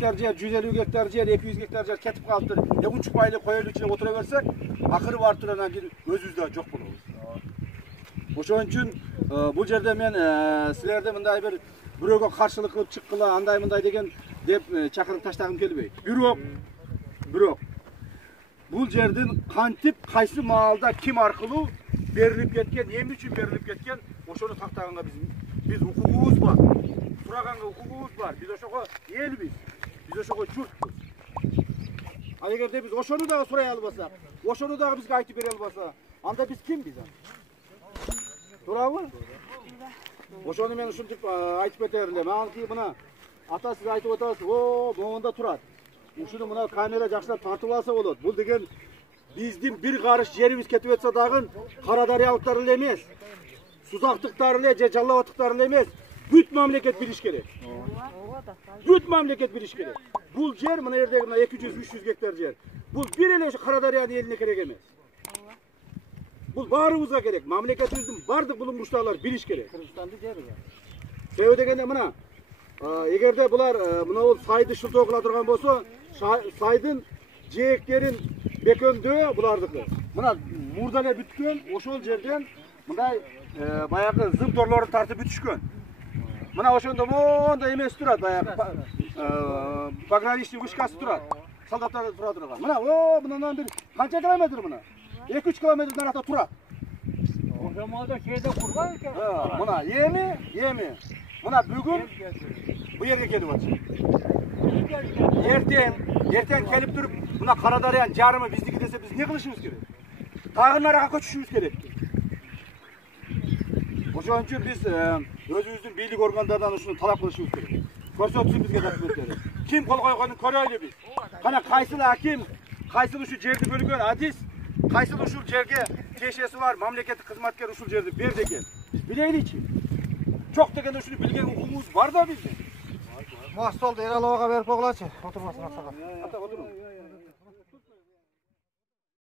gektar yer, 150 gektar yer, 200 gektar yer ketip kalıptır. Uçuk baylı koyarlı içine otura versek, akırı var turan bir özüzde çok buluruz. Oşon üçün bu yerde men sizlerde mınday bir biroga karşılık kılıp çıkkıla anday mınday degen dep çakırıp taştagım kelbey. Bирок bu yerden kantip kaysı maalda kim arkalı berilip ketken, em üçün berilip ketken oşonu taktaganga biz hukukubuz var. Suraganga hukukubuz var. Biz oşoga elbiz. Biz oşoga jurtbuz. Al egerde biz oşonu da suray albasak, oşonu da bizge aytып бере албаса, анда biz kimbiz? To'g'rimi? Oşonu men ушинтип aytып keterilem. Anki buna ata siz aytып o'tasiz, o moğunda turadi. Ушуну мына камера жакшылап тартып алса болот. Бул деген биздин бир карыш жерибиз кетип атса дагы Карадариялыктар эле эмес, Сузактыктар эле же Жалал-Абадтыктар эле эмес, бүт мамлекет билиш керек. Бүт мамлекет билиш керек. Бул жер мына жердеги мына 200-300 гектар жер. Бул бир эле Карадариянын элине керек эмес. Бул баарыбызга керек. Мамлекетибиздин бардык булунмуштарлар билиш керек. Кыргызстандын жери бар. Себеби дегенде мына эгерде булар мына бул сайды шылтоо кыла турган болсо, сайдын жээктерин бекемдөө булардыкы. Мына мурда эле бүткөн, ошол жерден мындай баягы зым торлорун тартып бүтүшкөн. Мына ошондо мондо эмес турат, баягы пограничный вышкасы турат. Солдаттар тура турган. Мына мындан бир канча километр мына? 2-3 километр наракта турат. Ошомолдо кээде курган экен. Мына эми. Мына бүгүн bu yerге келип атат. Эртең келип туруп, мына Карадарыянын жарымы биздики десе биз эмне кылышыбыз керек? Тагы нарага көчүшүбүз керек. Ошон үчүн биз өзүбүздүн бийлик органдарынан ушуну талап кылышыбыз керек. Көрсөтсүн бизге документтери. Ким кол койгонун көрөлү биз. Кана кайсыл аким, кайсыл ушу жерди бөлгөн адис, кайсыл ушул жерге тиешеси бар мамлекеттик кызматкер ушул жерди бер деген. Биз билейличи. Çok degende ушуну билген укугубуз бар да биздин. Мастолду Эраловага берип койгулачы. Отурмасын атага. Ата отурун.